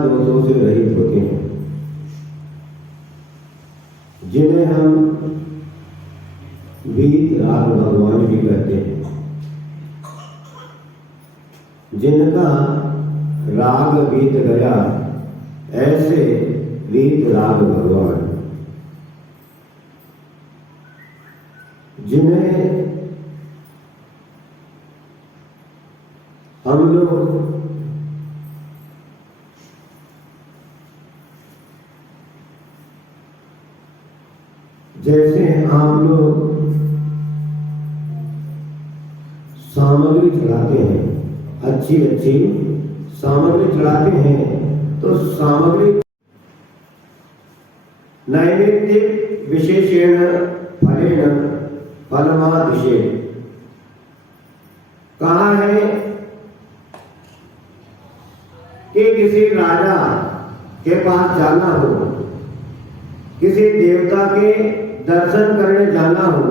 दोषों से रहित होते हैं, जिन्हें हम वीतराग भगवान भी कहते हैं। जिनका राग बीत गया ऐसे वीतराग भगवान, जिन्हें हम लोग जैसे आप लोग सामग्री चढ़ाते हैं, अच्छी अच्छी सामग्री चढ़ाते हैं, तो सामग्री नैमित्तिक विशेषेण फलेन फलमादिशे कहा है कि किसी राजा के पास जाना हो, किसी देवता के दर्शन करने जाना हो,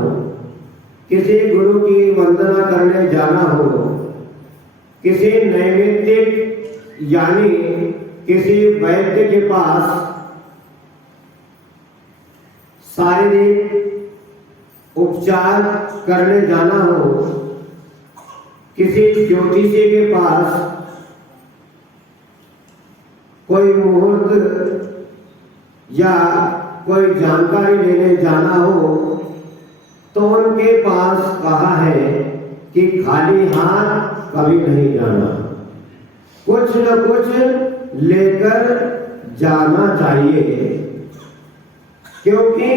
किसी गुरु की वंदना करने जाना हो, किसी नैमित्तिक यानी किसी वैद्य के पास शारीरिक उपचार करने जाना हो, किसी ज्योतिषी के पास कोई मुहूर्त या कोई जानकारी लेने जाना हो, तो उनके पास कहा है कि खाली हाथ कभी नहीं जाना, कुछ न कुछ लेकर जाना चाहिए, क्योंकि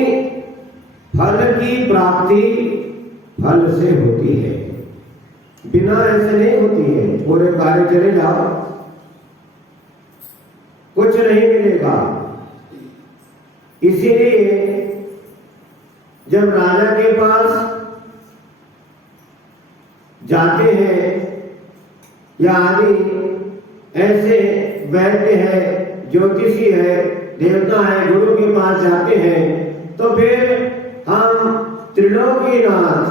फल की प्राप्ति फल से होती है, बिना ऐसे नहीं होती है। पूरे कार्य चले जाओ, कुछ नहीं मिलेगा। इसीलिए जब राजा के पास जाते हैं या आदि ऐसे वैद्य है, ज्योतिषी है, देवता है, गुरु के पास जाते हैं, तो फिर हम त्रिलोकीनाथ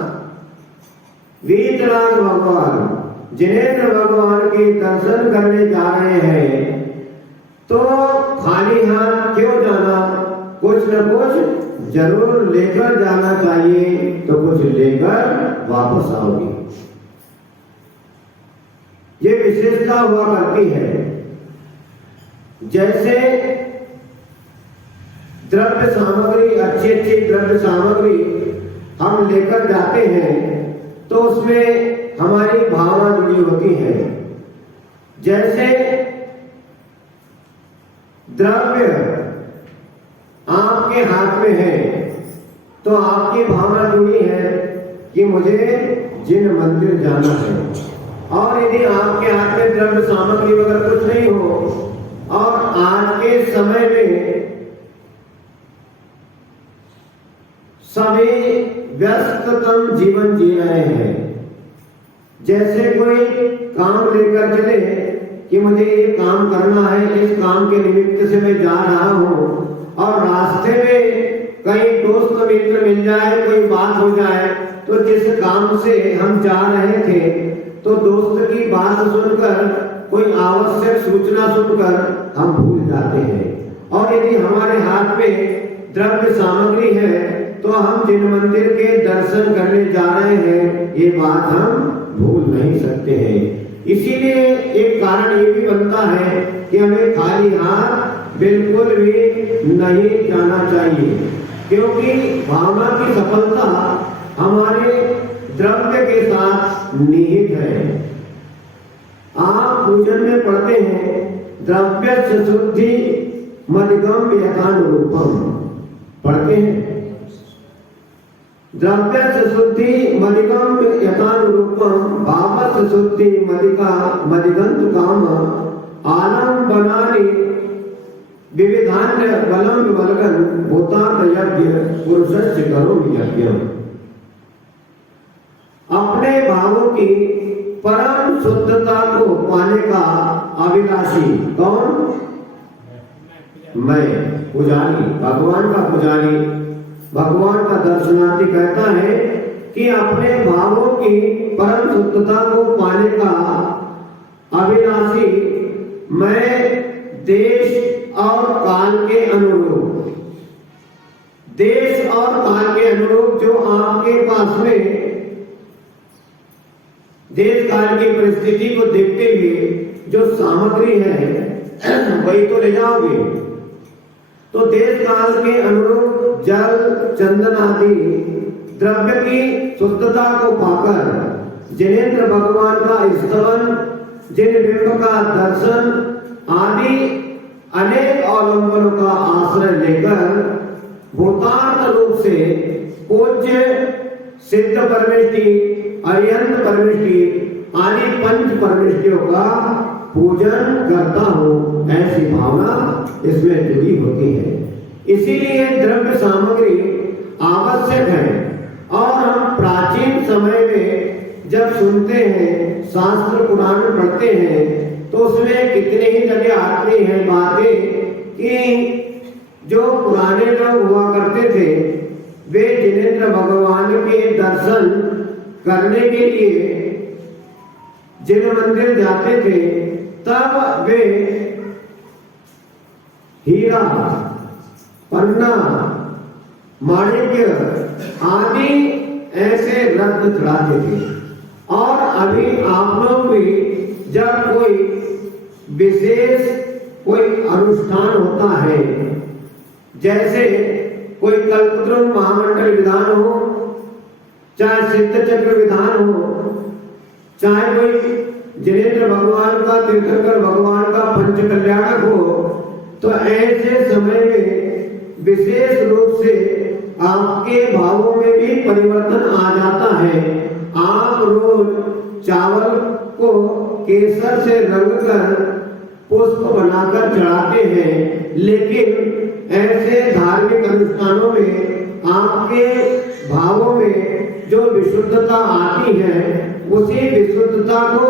वीतराग भगवान जिनेंद्र भगवान के दर्शन करने जा रहे हैं, तो खाली हाथ क्यों जाना, कुछ न कुछ जरूर लेकर जाना चाहिए, तो कुछ लेकर वापस आओगे। ये विशेषता हुआ करती है। जैसे द्रव्य सामग्री, अच्छी अच्छी द्रव्य सामग्री हम लेकर जाते हैं, तो उसमें हमारी भावना जुड़ी होती है। जैसे द्रव्य आपके हाथ में है, तो आपकी भावना जुड़ी है कि मुझे जिन मंदिर जाना है, और यदि आपके हाथ में द्रव्य सामग्री वगैरह कुछ नहीं हो, और आज के समय में सभी व्यस्ततम जीवन जी रहे हैं। जैसे कोई काम लेकर चले कि मुझे ये काम करना है, इस काम के निमित्त से मैं जा रहा हूं, और रास्ते में कहीं दोस्त मित्र मिल जाए, कोई बात हो जाए, तो जिस काम से हम जा रहे थे, तो दोस्त की बात सुनकर, कोई आवश्यक सूचना सुनकर हम भूल जाते हैं। और यदि हमारे हाथ में द्रव्य सामग्री है, तो हम जिन मंदिर के दर्शन करने जा रहे हैं, ये बात हम भूल नहीं सकते हैं। इसीलिए एक कारण ये भी बनता है कि हमें खाली हाथ बिल्कुल भी नहीं जाना चाहिए, क्योंकि भावना की सफलता हमारे द्रव्य के साथ निहित है। आप पूजन में पढ़ते हैं, द्रव्य शुद्धि मदिगम यथानुरूपम, पढ़ते हैं, द्रव्य शुद्धि मदिगम यथानुरूपम भाव शुद्धि मदिका मदिगंत काम आलम्बनानि विविधान्य बलम बलगन भूतान यज्ञ पुरुषस्य करोमि यज्ञम। अपने भावों की परम शुद्धता को पाने का अभिलाषी कौन? मैं, पुजारी, भगवान का पुजारी, भगवान का दर्शनार्थी कहता है कि अपने भावों की परम शुद्धता को पाने का अभिलाषी मैं देश और काल के अनुरूप, देश और काल के अनुरूप जो आपके पास में देश काल की परिस्थिति को देखते हुए जो सामग्री है वही तो ले जाओगे। तो देश काल के अनुरूप जल, चंदन आदि द्रव्य की शुद्धता को पाकर जिनेंद्र भगवान का स्तवन, जिन बिंब का दर्शन आदि अनेक अवलंबनों का आश्रय लेकर भूतार्थ रूप से पूज्य सिद्ध परमेष्टि, अरिहंत परमेष्टि आदि पंच परमेष्टियों का पूजन करता हूं, ऐसी भावना इसमें जुड़ी होती है। इसीलिए द्रव्य सामग्री आवश्यक है। और हम प्राचीन समय में जब सुनते हैं, शास्त्र पुराण पढ़ते हैं, तो उसमें कितने ही जगह आती हैं बातें कि जो पुराने लोग हुआ करते थे वे जिनेंद्र भगवान के दर्शन करने के लिए जिन मंदिर जाते थे तब वे हीरा, पन्ना, माणिक्य आदि ऐसे रत्न चढ़ाते थे। और अभी आप लोग भी जब कोई विशेष कोई अनुष्ठान होता है, जैसे कोई कल्पद्रुम महामंडल विधान हो, चाहे सिद्ध चक्र विधान हो, चाहे कोई जिनेंद्र भगवान का, तीर्थंकर भगवान का पंच कल्याणक हो, तो ऐसे समय में विशेष रूप से आपके भावों में भी परिवर्तन आ जाता है। आप रोज चावल को केसर से रंग कर पुष्प बनाकर चढ़ाते हैं, लेकिन ऐसे धार्मिक अनुष्ठानों में आपके भावों में जो विशुद्धता आती है, उसी विशुद्धता को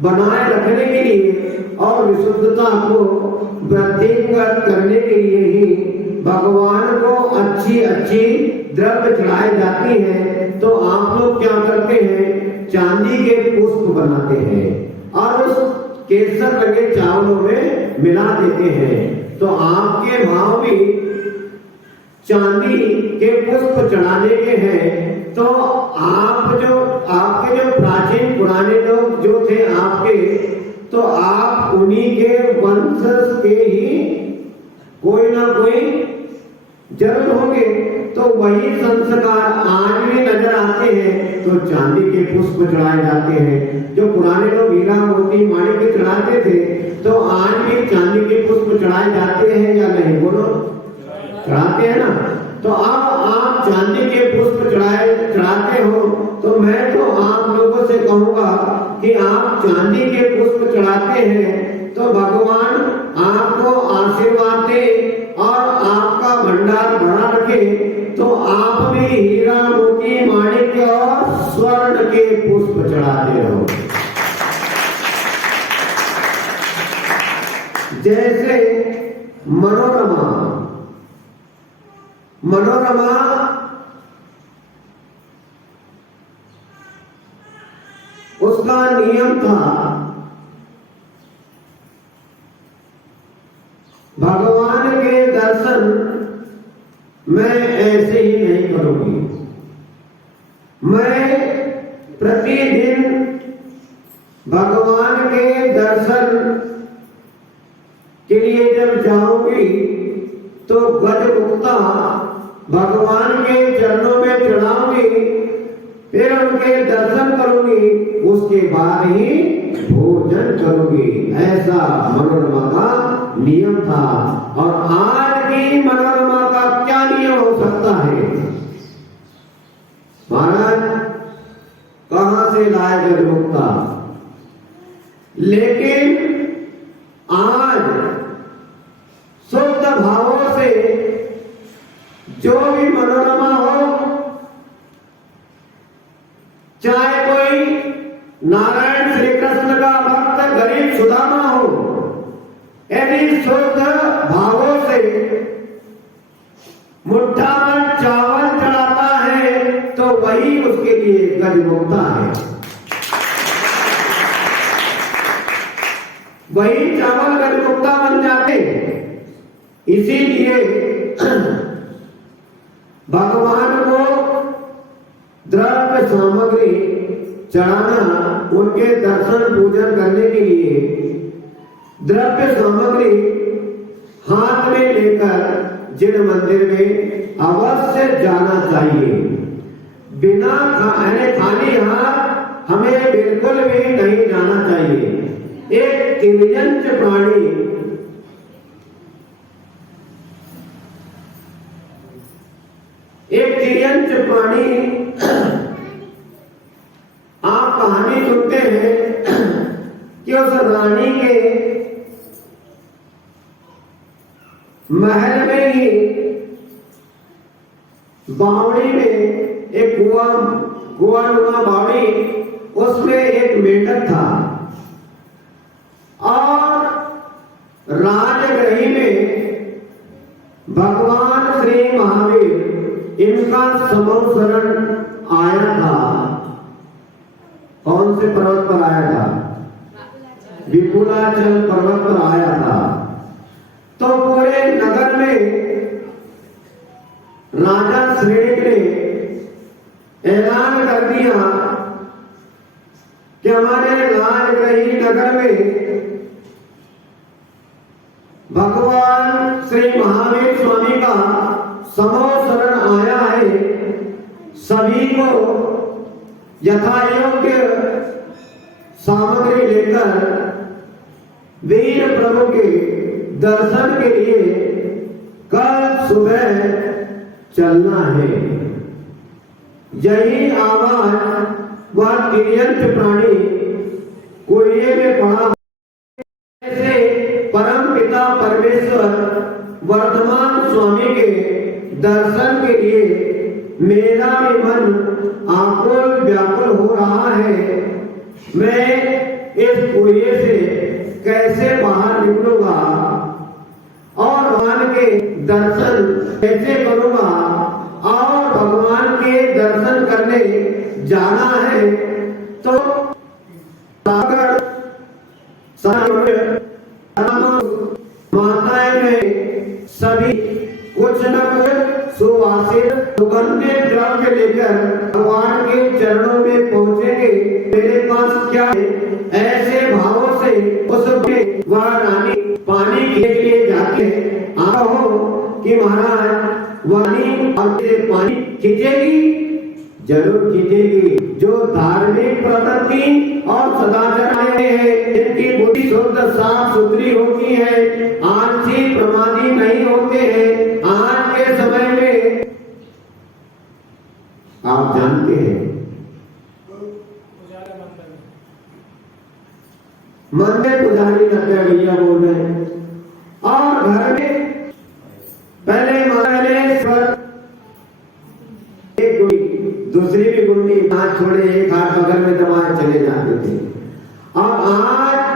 बनाए रखने के लिए और विशुद्धता को वृद्धिंगत करने के लिए ही भगवान को अच्छी अच्छी द्रव्य चढ़ाई जाती है। तो आप लोग क्या करते हैं, चांदी के पुष्प बनाते हैं और उस केसर रंगे चावलों में मिला देते हैं। तो आपके भाव भी चांदी के पुष्प चढ़ाने के हैं। तो आपके जो प्राचीन पुराने लोग जो थे आपके, तो आप उन्हीं के वंशज के ही कोई ना कोई जरूर होंगे। तो वही संस्कार आज भी नजर आते हैं। तो चांदी के पुष्प चढ़ाए जाते हैं। जो पुराने लोग हीरा, मोती, माणिक्य चढ़ाते थे, तो आज भी चांदी के पुष्प चढ़ाए जाते हैं या नहीं? बोलो, चढ़ाते हैं ना। तो अब आप चांदी के पुष्प चढ़ाते हो, तो मैं तो आप लोगों से कहूंगा कि आप चांदी के पुष्प चढ़ाते हैं तो भगवान आपको आशीर्वाद दे और आपका भंडार भरा रखे। तो आप भी हीरा, मोती, माणिक्य और स्वर्ण के पुष्प चढ़ाते रहो। जैसे मनोरमा उसका नियम था, भगवान के दर्शन मैं ऐसे ही नहीं करूंगी। मैं प्रतिदिन भगवान के दर्शन के लिए जब जाऊंगी तो गज मुक्ता भगवान के चरणों में चढ़ाऊंगी, फिर उनके दर्शन करूंगी, उसके बाद ही भोजन करूंगी। ऐसा मनोरमा का नियम था। और आज की मनोरमा का क्या नियम हो सकता है? महाराज कहां से लाए गज मुक्ता? लेकिन आज शुद्ध भावों से जो भी मनोरमा हो, चाहे कोई नारायण श्री कृष्ण का भक्त गरीब सुदामा हो, यदि शुद्ध भावों से मुट्ठा में चावल चढ़ाता है तो वही उसके लिए गज मुक्ता है। वही चावल गलमुक्ता बन जाते। इसीलिए भगवान को द्रव्य सामग्री चढ़ाना, उनके दर्शन पूजन करने के लिए द्रव्य सामग्री हाथ में लेकर जिन मंदिर में अवश्य जाना चाहिए। बिना खाली हाथ हमें बिल्कुल भी नहीं जाना चाहिए। एक तिर्यंच प्राणी आप कहानी सुनते हैं कि उस रानी के महल में ही बावड़ी में एक कुआं बावड़ी, उसमें एक मेंढक था और राजगृही में भगवान श्री महावीर इनका समोसरण आया था। कौन से पर्वत पर आया था? विपुलाचल पर्वत पर आया था। तो पूरे नगर में राजा श्रेणी ने ऐलान कर दिया कि हमारे राजगृही नगर में भगवान श्री महावीर स्वामी का समोसरण आया है। सभी को यथायोग्य सामग्री लेकर वीर प्रभु के दर्शन के लिए कल सुबह चलना है। यही आवाज वह तिर्यंच प्राणी कुएं में पड़ा से परम पिता परमेश्वर वर्तमान स्वामी के दर्शन के लिए मेरा भी मन आकुल व्याकुल हो रहा है। मैं इस कुएं से कैसे बाहर निकलूंगा और भगवान के दर्शन कैसे करूंगा, और भगवान के दर्शन करने जाना है तो सागर माताएं में सभी कुछ न कुछ सुवासित सुगंधित द्रव्य लेकर भगवान के चरणों में पहुंचेंगे। मेरे पास क्या है? ऐसे भावों से उस वह रानी पानी के लिए जाते हैं। आप हो कि महाराज वाणी आपसे पानी खींचेगी? जरूर खींचेगी। जो धार्मिक प्रवृत्ति और सदाचार हैं, इनकी बुद्धि शुद्ध साफ सुथरी होती है, आलसी प्रमादी नहीं होते हैं। आज के समय में आप जानते हैं मंदिर पुजारी लगे भैया बोल रहे हैं, और घर में पहले एक दूसरी भी गुंडी हाथ छोड़े एक हाथ बगल में दबाए चले जाते थे। और आज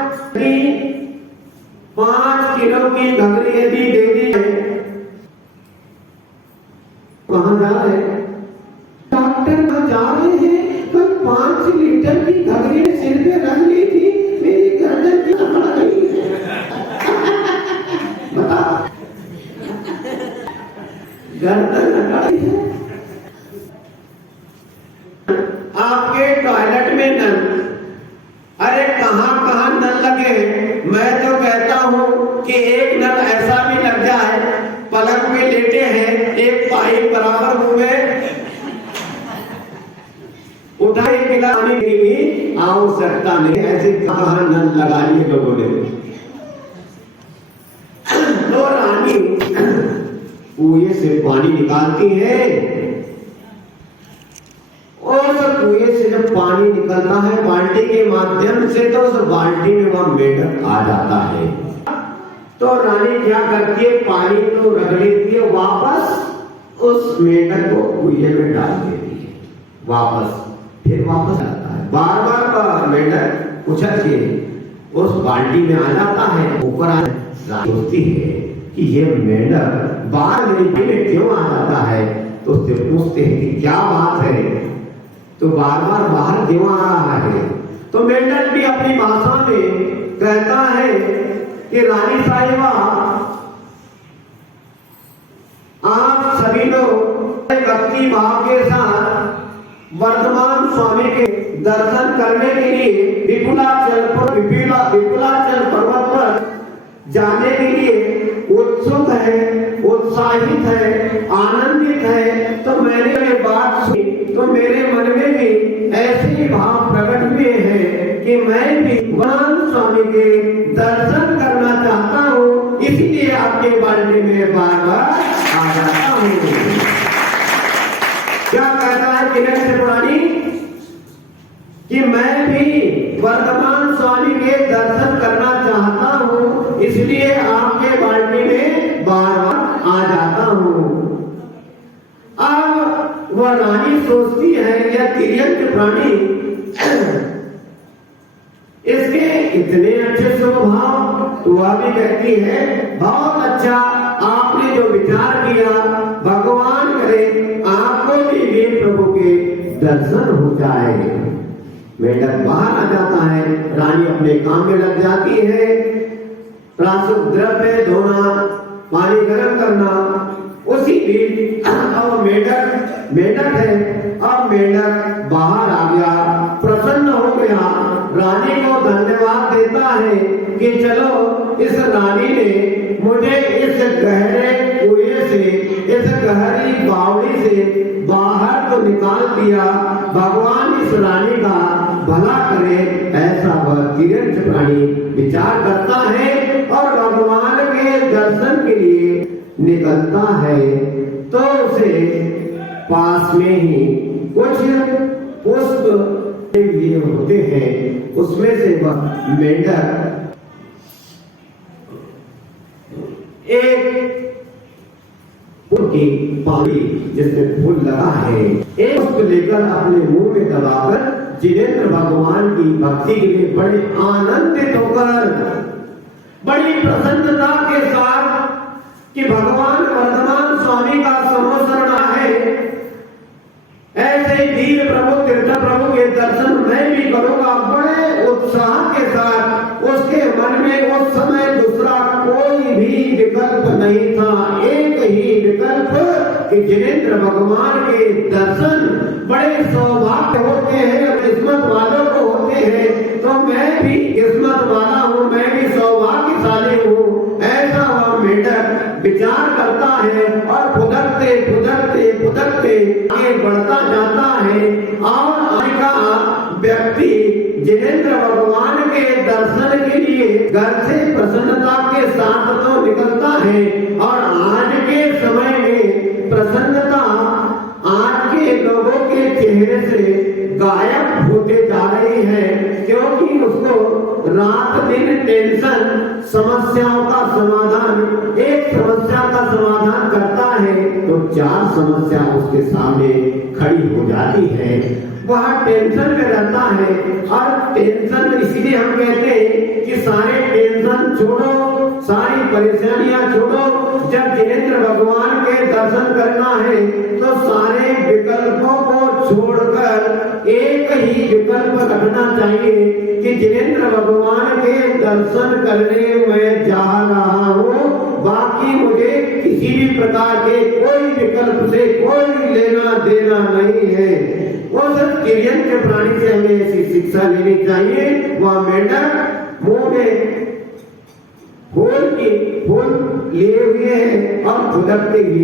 5 किलो की घगरी यदि दे दी है, कहां जा रहे हैं? डॉक्टर कहां जा रहे हैं? कल 5 लीटर की घगरी सिर पे रख ली थी, मेरी गर्दन की पकड़ गई है। बता, गर्दन लगा है। आपके टॉयलेट में नल, अरे कहां नल लगे? मैं तो कहता हूं कि एक नल ऐसा भी लग जाए, पलंग पे लेटे हैं, एक पाइप बराबर मुंह में उठा एक गिलास पानी की भी आवश्यकता नहीं। ऐसे कहां नल लगा लिए लोगों ने। तो रानी कुएं से पानी निकालती है, और कुएं से जब पानी निकलता है बाल्टी के माध्यम से, तो उस बाल्टी में वह मेंढक आ जाता है। तो रानी क्या करती है? पानी तो रख लेती है, वापस उस मेंढक को कुएं में डाल देती है। फिर वापस आता है। बार बार मेंढक उछल के उस बाल्टी में आ जाता है। ऊपर आ सोचती है कि ये मेंढक बार मेरी में क्यों आ जाता है। तो उससे पूछते हैं कि क्या बात है, तो बार बार बाहर क्यों आ रहा है। तो मेंढक भी अपनी भाषा में कहता है कि रानी साहिबा, आप सभी लोग भक्ति भाव के साथ वर्तमान स्वामी के दर्शन करने के लिए विपुलाचल पर्वत पर जाने के लिए उत्सुक है, उत्साहित है, आनंदित है। तो मैंने ये बात सुनी तो मेरे मन में भी ऐसे ही भाव प्रकट हुए हैं कि मैं भी वर्तमान स्वामी के दर्शन करना चाहता हूँ, इसलिए आपके बारे में बार बार आ जाता हूँ। क्या कहता है किरण पुराणी कि मैं भी वर्तमान स्वामी के दर्शन करना चाहता हूँ, इसलिए आपके बाल्टी में बार बार आ जाता हूँ। अब वह रानी सोचती है यह तिर्यक प्राणी इसके इतने अच्छे स्वभाव, तो वह भी कहती है बहुत अच्छा, आपने जो विचार किया, भगवान करे आपको भी प्रभु के दर्शन हो जाए। मेढक बाहर आ जाता है, रानी अपने काम में लग जाती है, प्राशुद्ध द्रव्य धोना, पानी गर्म करना। उसी बीच अब मेढक है, अब मेढक बाहर आ गया, प्रसन्न हो गया, रानी को धन्यवाद देता है कि चलो इस रानी ने मुझे इस गहरे कुएं से, इस गहरी बावड़ी से बाहर तो निकाल दिया, भगवान इस रानी का भला करे, ऐसा वह तिर्यक प्राणी विचार करता है और भगवान के दर्शन के लिए निकलता है। तो उसे पास में ही कुछ पुष्प लिए होते हैं, उसमें से वह मेंढक एक की पानी जिसमें फूल लगा है, एक पुष्प लेकर अपने मुंह में दबाकर जिनेंद्र भगवान की भक्ति के लिए बड़े आनंदित होकर, बड़ी प्रसन्नता के साथ कि भगवान वर्तमान स्वामी का समोसरण है, ऐसे धीर प्रभु तीर्थ प्रभु के दर्शन मैं भी करूंगा, बड़े उत्साह के साथ। उसके मन में उस समय दूसरा कोई भी विकल्प नहीं था, एक ही विकल्प कि जिनेंद्र भगवान के दर्शन बड़े सौभाग्य होते हैं, किस्मत वालों को होते हैं। तो मैं भी किस्मत वाला हूँ, मैं भी सौभाग्यशाली हूँ, ऐसा वह मेढक विचार करता है और फुदकते फुदकते फुदकते आगे बढ़ता जाता है। और का व्यक्ति जिनेंद्र भगवान के दर्शन के लिए घर से प्रसन्नता के साथ तो निकलता है, और आज के समय में प्रसन्नता आज के लोगों के चेहरे से गायब होते जा रही है, क्योंकि उसको रात दिन टेंशन, समस्याओं का समाधान, एक समस्या का समाधान करता है तो 4 समस्या उसके सामने खड़ी हो जाती है। वह टेंशन में रहता है, और टेंशन इसीलिए हम कहते हैं कि सारे टेंशन छोड़ो, सारी परेशानियां छोड़ो। जब जिनेंद्र भगवान के दर्शन करना है तो सारे विकल्पों को छोड़कर एक ही विकल्प रखना चाहिए कि जिनेंद्र भगवान के दर्शन करने में जा रहा हूँ, बाकी मुझे किसी भी प्रकार के कोई विकल्प से कोई लेना देना नहीं है। वो सब तिर्यक प्राणी से हमें ऐसी शिक्षा लेनी चाहिए। वह मेंढक मुंह में फूल लिए हुए है और फुदकते हुए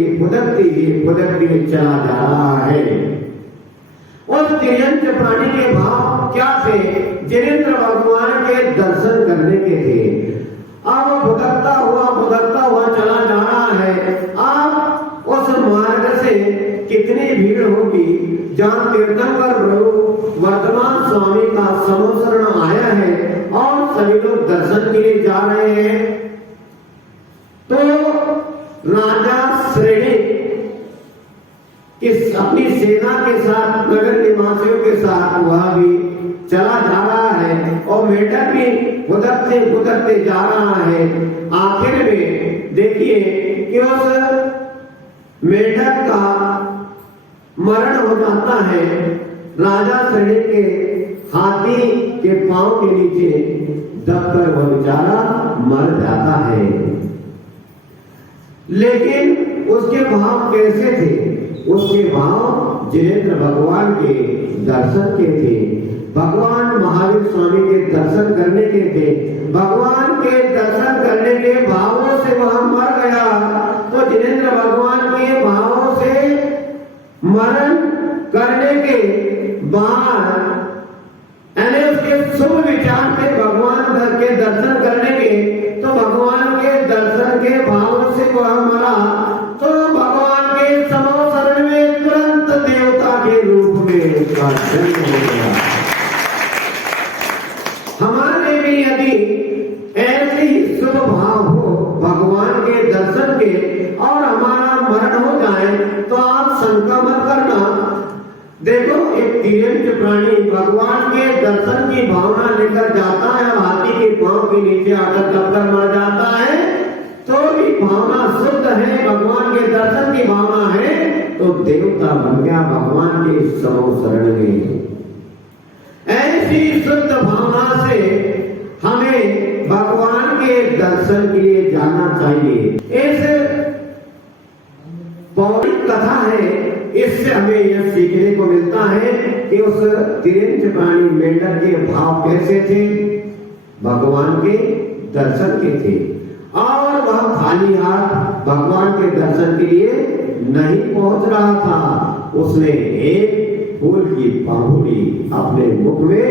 चला जा रहा है। उस तिर्यक प्राणी के भाव क्या थे? जिनेंद्र भगवान के दर्शन करने के थे। अब वो फुदकता हुआ चला जा रहा है। अब उस मार्ग से कितनी भीड़ होगी, जहाँ तीर्थंकर प्रभु वर्तमान स्वामी का समोसरण आया है और सभी लोग दर्शन के लिए जा रहे हैं। तो राजा श्रेणी इस अपनी सेना के साथ, नगर निवासियों के साथ वह भी चला जा रहा है, और मेढक भी फुदकते जा रहा है। आखिर में देखिए कि उस मेढक का मरण हो जाता है। राजा श्रेणी के हाथी के पांव के नीचे तब तक वह बेचारा मर जाता है। लेकिन उसके भाव कैसे थे? उसके भाव जिनेंद्र भगवान के दर्शन के थे, भगवान महावीर स्वामी के दर्शन करने के थे। भगवान के दर्शन करने के भावों से वह मर गया। तो जिनेंद्र भगवान के भावों से मरण करने के बाद यानी उसके शुभ विचार से भगवान के दर्शन करने के, तो भगवान के दर्शन के भाव से वह मरा। तो भगवान के समो शरण में तुरंत देवता के रूप में उसका जन्म हो गया। हमारे भी यदि ऐसे ही शुभ भाव हो भगवान के दर्शन के और हमारा मरण हो जाए, तो आप शंका मत करना। देखो, एक तिर्यंत प्राणी भगवान के दर्शन की भावना लेकर जाता है और हाथी के पांव के नीचे आकर दबकर मर जाता है, तो भी भावना शुद्ध है, भगवान के दर्शन की भावना है, तो देवता बन गया भगवान के समो शरण में। ऐसी शुद्ध भावना से हमें भगवान के दर्शन के लिए जाना चाहिए। इस पौराणिक कथा है, इससे हमें यह सीखने को मिलता है कि उस तिर्यंत प्राणी मेंढक के भाव कैसे थे, भगवान के दर्शन के थे। और वह खाली हाथ भगवान के दर्शन के लिए नहीं पहुंच रहा था, उसने एक फूल की पंखुड़ी अपने मुख में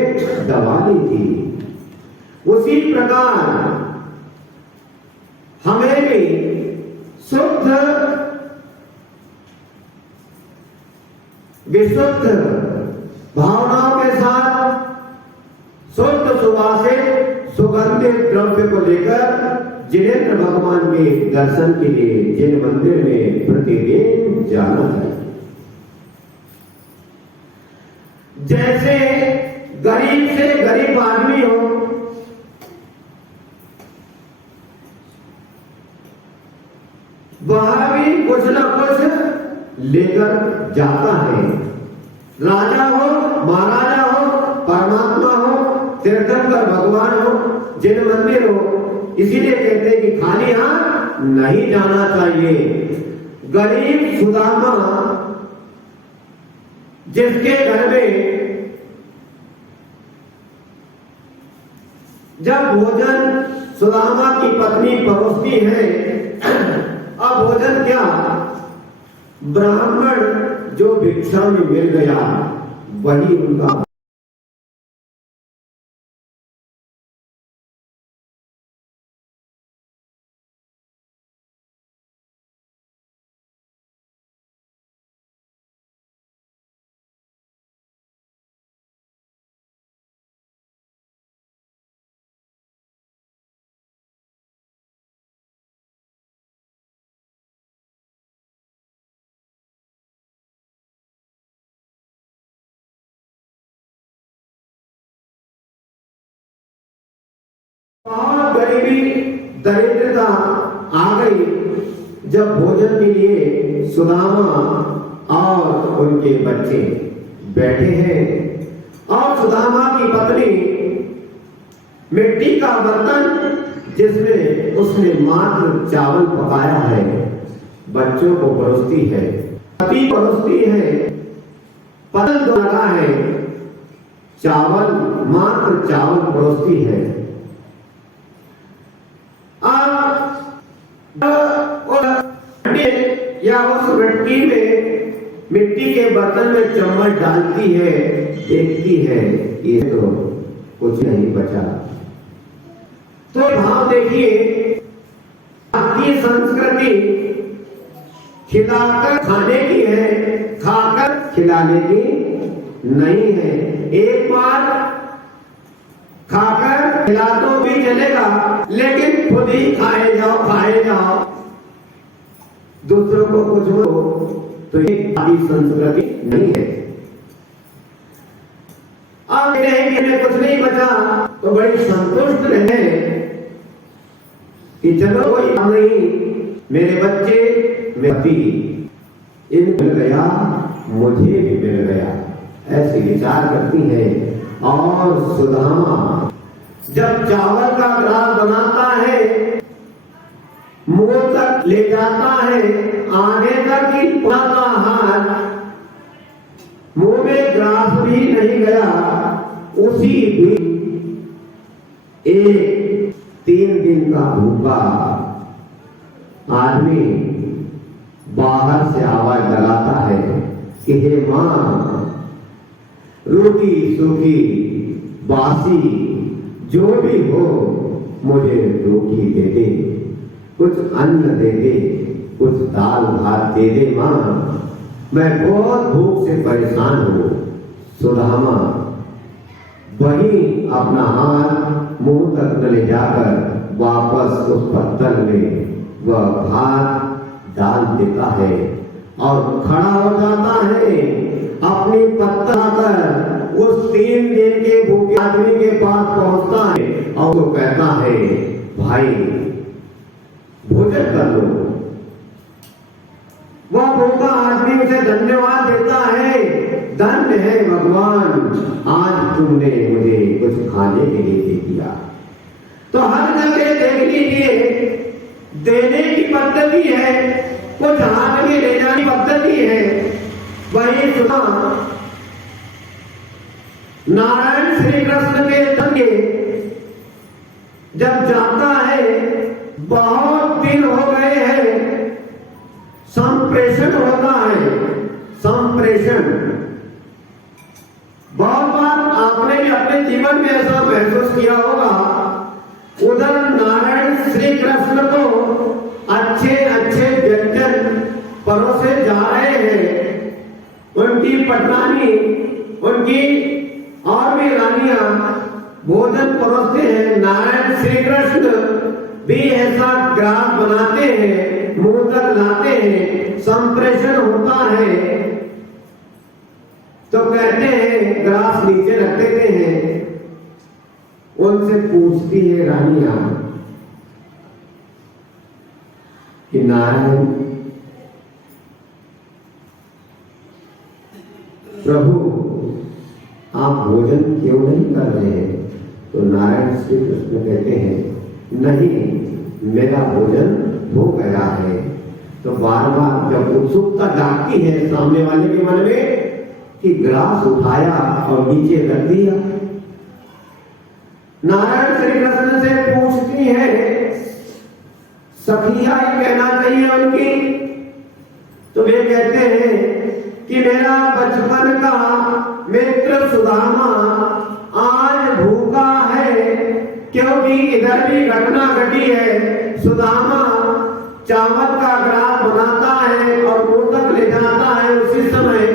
दबा ली थी। उसी प्रकार हमें भी शुद्ध विशुद्ध भावनाओं के साथ शुद्ध सुवासित सुगंधित द्रव्य को लेकर जिनेंद्र भगवान के दर्शन के लिए जिन मंदिर में प्रतिदिन जाना है। जैसे गरीब से गरीब आदमी हो, वह भी कुछ न कुछ लेकर जाता है। राजा हो, महाराजा हो, परमात्मा हो, तीर्थंकर भगवान हो, जिन मंदिर हो, इसीलिए कहते हैं कि खाली हाथ नहीं जाना चाहिए। गरीब सुदामा जिसके घर में जब भोजन सुदामा की पत्नी परोसती है, अब भोजन क्या, ब्राह्मण जो भिक्षा में मिल गया वही उनका बहुत गरीबी दरिद्रता आ गई जब भोजन के लिए सुदामा और उनके बच्चे बैठे हैं और सुदामा की पत्नी मिट्टी का बर्तन जिसमें उसने मात्र चावल पकाया है बच्चों को परोसती है, पति परोसती है, पतन लगा है, चावल मात्र चावल परोसती है। या उस मिट्टी के बर्तन में चम्मच डालती है, देखती है ये तो कुछ नहीं बचा। तो भाव देखिए, आपकी संस्कृति खिलाकर खाने की है, खाकर खिलाने की नहीं है। एक बार खाकर खिला तो भी चलेगा, लेकिन खुद ही खाए जाओ, दूसरों को कुछ हो, तो ये आपकी संस्कृति नहीं है। आप कहते कुछ नहीं बचा तो बड़ी संतुष्ट रहे कि चलो कोई काम नहीं, मेरे बच्चे, मेरे पति, इन मिल गया, मुझे भी मिल गया, ऐसे विचार करती है। और सुदामा जब चावल का ग्रास बनाता है, मुंह तक ले जाता है, आगे तक ही पहुंचाता हाथ, मुंह में ग्रास भी नहीं गया, उसी भी एक 3 दिन का भूखा आदमी बाहर से आवाज लगाता है कि हे मां, रोटी सूखी बासी जो भी हो मुझे रोटी दे दे, कुछ अन्न दे दे, कुछ दाल भात दे दे मां, मैं बहुत भूख से परेशान हूं। सुदामा वही अपना हाथ मुंह तक न ले जाकर वापस उस पत्तल में वह भात डाल देता है और खड़ा हो जाता है, अपनी पत्तल आकर उस 3 दिन के भूखे आदमी के पास पहुंचता है और वो कहता है, भाई भोजन कर लो। वह भूखा आदमी उसे धन्यवाद देता है, धन्य है भगवान, आज तुमने मुझे कुछ खाने के लिए दे दिया। तो हर जगह देख लीजिए, देने की पद्धति है, कुछ हाथ में ले जाने की पद्धति है। वही सुना नारायण श्री कृष्ण के संगे जब जाता है, बहुत दिन हो गए हैं, संप्रेषण होता है। संप्रेषण बहुत बार आपने भी अपने जीवन में ऐसा महसूस किया होगा। उधर नारायण श्री कृष्ण को अच्छे अच्छे व्यंजन परोसे जा रहे हैं, उनकी पटरानी, उनकी और भी रानियां भोजन परोसते हैं। नारायण श्री कृष्ण भी ऐसा ग्रास बनाते हैं, मुंह तक लाते हैं, संप्रेषण होता है तो कहते हैं ग्रास नीचे रख देते हैं। उनसे पूछती है रानियां कि नारायण प्रभु आप भोजन क्यों नहीं कर रहे हैं? तो नारायण श्री कृष्ण कहते हैं नहीं, मेरा भोजन हो गया है। तो बार बार जब उत्सुकता जागती है सामने वाले के मन में कि ग्रास उठाया और नीचे रख दिया, नारायण श्री कृष्ण से पूछती है, सखिया ही कहना चाहिए उनकी। तो वे कहते हैं कि मेरा बचपन का मित्र सुदामा आज भूखा है, क्योंकि इधर भी घटना घटी है। सुदामा चावल का ग्रास बनाता है और मुंह तक ले जाता है, उसी समय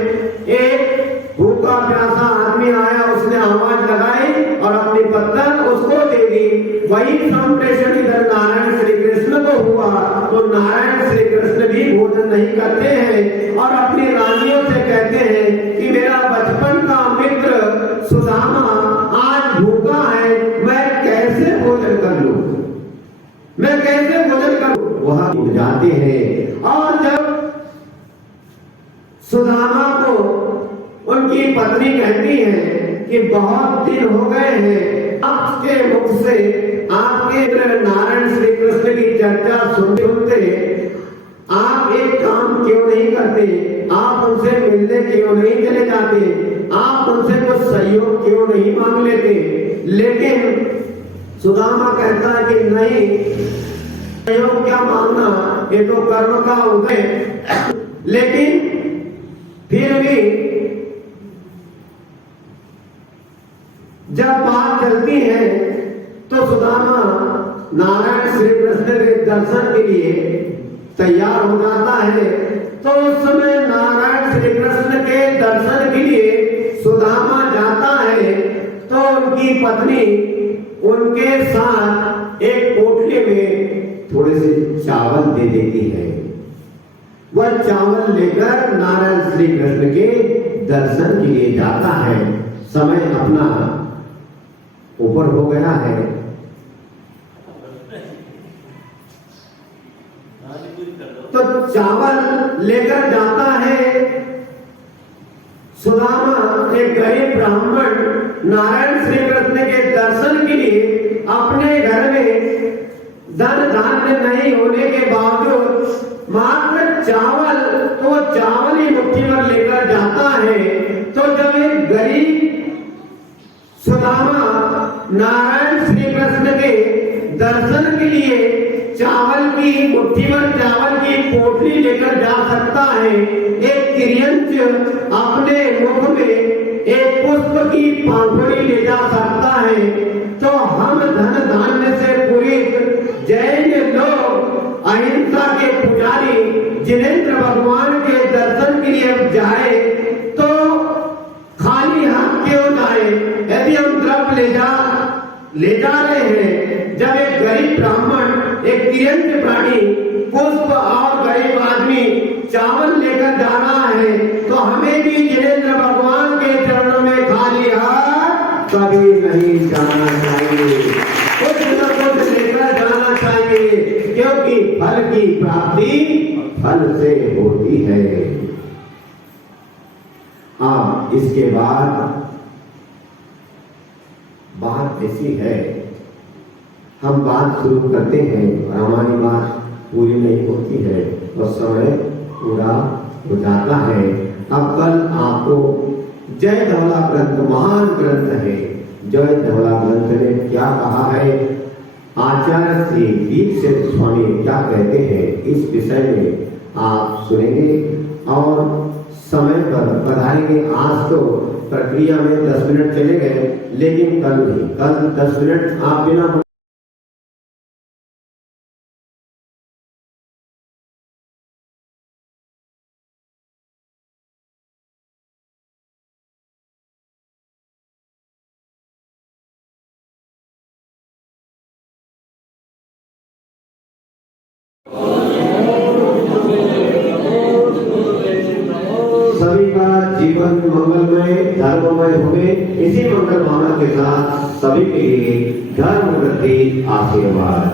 एक भूखा प्यासा आदमी आया, उसने आवाज लगाई और अपनी पत्तल उसको दे दी। वही संप्रेषण इधर नारायण श्री कृष्ण को हुआ। तो नारायण श्री कृष्ण भी भोजन नहीं करते हैं और अपनी रानियों से कहते हैं कि मेरा बचपन का मित्र सुदामा आज भूखा है, मैं कैसे भोजन कर लूं, मैं कैसे भोजन करूं? वह उठ जाते हैं और जब सुदामा को उनकी पत्नी कहती है कि बहुत दिन हो गए हैं आपके मुख से आपके नारायण श्री कृष्ण की चर्चा सुनते सुनते आप एक काम क्यों नहीं करते, आप उनसे मिलने क्यों नहीं चले जाते, आप उनसे कुछ सहयोग क्यों नहीं मांग लेते? लेकिन सुदामा कहता है कि नहीं, सहयोग क्या मांगना, ये तो कर्म का उदय। लेकिन फिर भी जब बात चलती है तो सुदामा नारायण श्री कृष्ण के दर्शन के लिए तैयार हो जाता है। तो उस समय नारायण श्री कृष्ण के दर्शन के लिए सुदामा जाता है तो उनकी पत्नी उनके साथ एक पोटली में थोड़े से चावल दे देती है। वह चावल लेकर नारायण श्री कृष्ण के दर्शन के लिए जाता है। समय अपना ऊपर हो गया है। तो चावल लेकर जाता है सुदामा एक गरीब ब्राह्मण नारायण श्री कृष्ण के दर्शन के लिए अपने घर में धन धान्य नहीं होने के बावजूद मात्र चावल, तो चावल ही मुट्ठी भर लेकर जाता है। तो जब एक गरीब सुदामा नारायण श्री कृष्ण के दर्शन के लिए चावल की मुट्ठी भर चावल की पोटली लेकर जा सकता है, एक तिर्यंच अपने मुख में एक पुष्प की पाखुड़ी ले जा सकता है, तो हम धन धान्य से पूरित जैन लोग अहिंसा के पुजारी जिनेंद्र भगवान के दर्शन के लिए जाए तो खाली हाथ क्यों जाए? यदि हम द्रव्य ले जा रहे हैं, जब एक गरीब ब्राह्मण, एक तिर्यंच प्राणी पुष्प और गरीब आदमी चावल लेकर जा रहा है, तो हमें भी जिनेंद्र भगवान के चरणों में खाली हाथ कभी नहीं जाना चाहिए, कुछ न कुछ लेकर जाना चाहिए, क्योंकि फल की प्राप्ति फल से होती है। इसके बाद बात ऐसी है, हम बात शुरू करते हैं और हमारी बात पूरी नहीं होती है और समय पूरा हो जाता है। अब कल आपको जय धवला ग्रंथ, महान ग्रंथ है, जय धवला ग्रंथ ने क्या कहा है, आचार्य श्री दीक्षित स्वामी क्या कहते हैं, इस विषय में आप सुनेंगे और समय पर पधारेंगे। आज तो प्रक्रिया में 10 मिनट चले गए, लेकिन कल नहीं, कल 10 मिनट आप बिना सभी का जीवन मंगलमय धर्ममय हुए, इसी मंगल भावना के साथ सभी के लिए धर्म वृद्धि आशीर्वाद।